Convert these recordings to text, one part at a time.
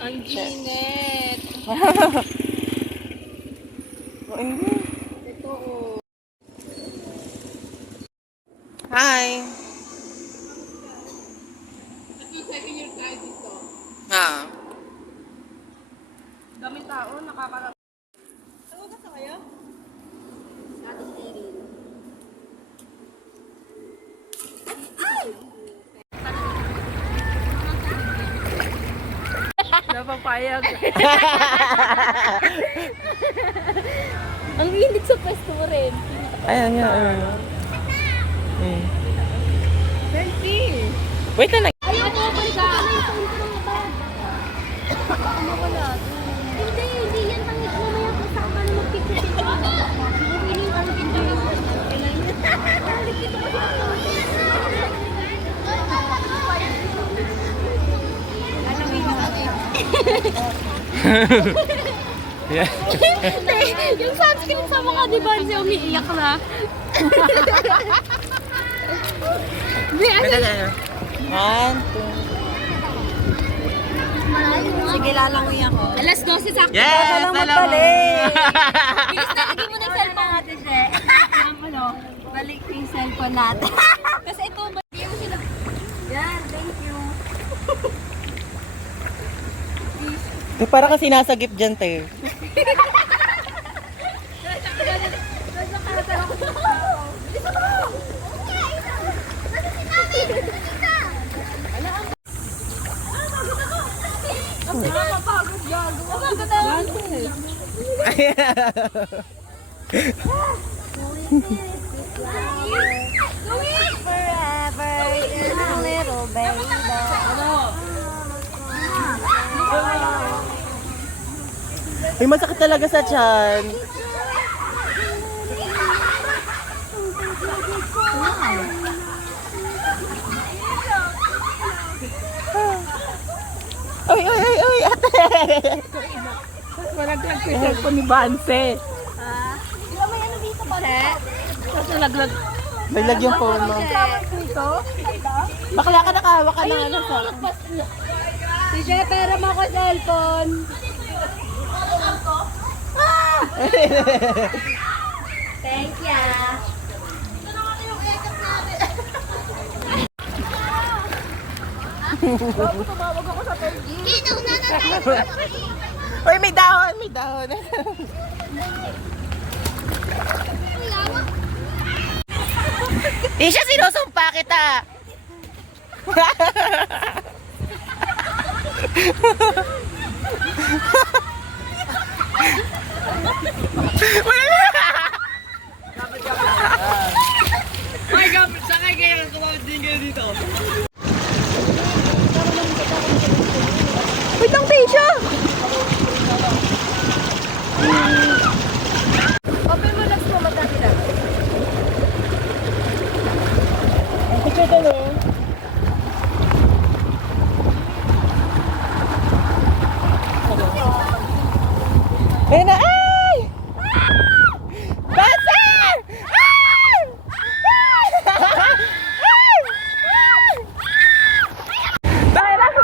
Ang init. Ito oh. Hi. Yung second year tayo dito. Ha. Daming tao, nakakarap. Ano ba kayo? Ate Cheryl. Napapayag. Ang init sa pwesto mo rin. Ayan nga. Selfie! Wait na. Ay, ano ba ka? Ano wala? Hindi, hindi yan. Pangit mo maya kung saan ka na mag-picture. Hindi yung ano picture. Yeah. Yung sunscreen sa mukha ni Bansi umiiyak na. Wait na. 1, 2. Sige, lalangoy ako. Alas 12 sakto. Yes! Bilis na, lagay mo na yung cellphone natin, She. Ano, balik yung cellphone natin. Kasi ito, balik mo sila. Yan, thank you. Para kang sinasagip dyan, te. Nakakapagod gago. Napagod ako. Forever, little baby. Ay, masakit talaga sa tiyan. Ay, ate! Malaglag ko yung cellphone ni Banse. Wala may ano dito ba? Tapos nalaglag. Naglag yung phone mo. Dito? Bakla ka nakahawa ka ng ano sa... Si She, pera mo ko cellphone. Thank ya. Tumawag ako sa Pergi. Uy, may dahon, may dahon. Di siya sinusumpa kita. Ay, gamit. Sakay kayo. Kumawag din kayo dito. Wait lang, Tisha. Open mo lang sa mata nila. Ang picture ka, no? Ayun na, ay! Basa! Ay! Dahil ako!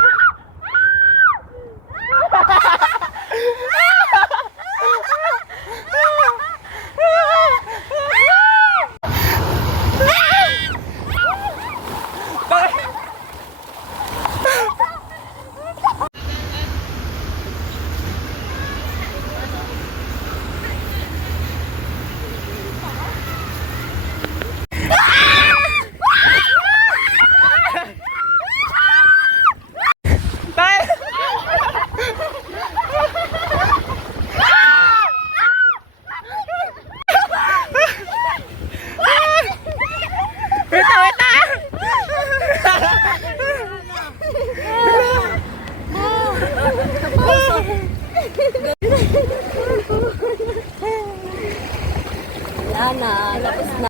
Wala na, tapos na.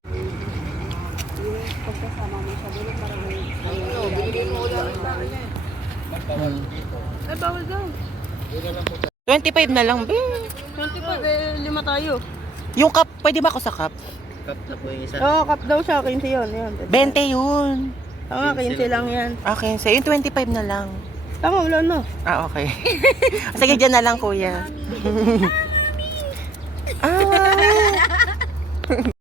Ay, bawal daw. 25 na lang, be. 25 eh, 5 tayo. Yung cup, pwede ba ako sa cup? Cup na po yung isa. Oo, cup daw siya. 15 yun. 20 yun. Oo, 15 lang yan. Okay, so yung 25 na lang. Tama, wala na. Ah, okay. Sige, dyan na lang, kuya. Ah, mami.